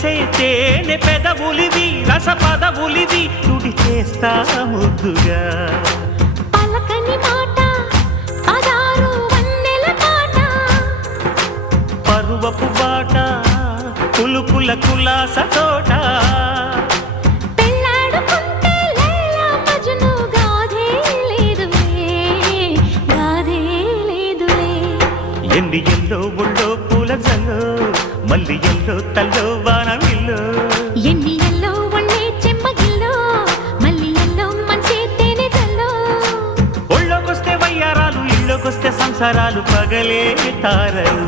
మెరిసే తేనె పెదవులివి రస పదవులివి తుడి చేస్తా ముద్దుగా పలకని మాట పదారు వన్నెల పాట పరువపు బాట కులుకుల కులాస తోట పెళ్ళాడుకుంటే లైలా మజ్ను గాథే లేదులే ఎన్ని ఎల్లో ఒళ్ళో పూల జల్లో మల్లి ఎల్లో తల్లో వానవిల్లో ఎన్ని ఎల్లో ఒళ్ళే చెమ్మగిల్లో మల్లి ఎల్లో మంచి తేనె జల్లో ఒళ్ళోకొస్తే వయ్యారాలు ఇళ్ళోకొస్తే సంసారాలు పగలే తారలు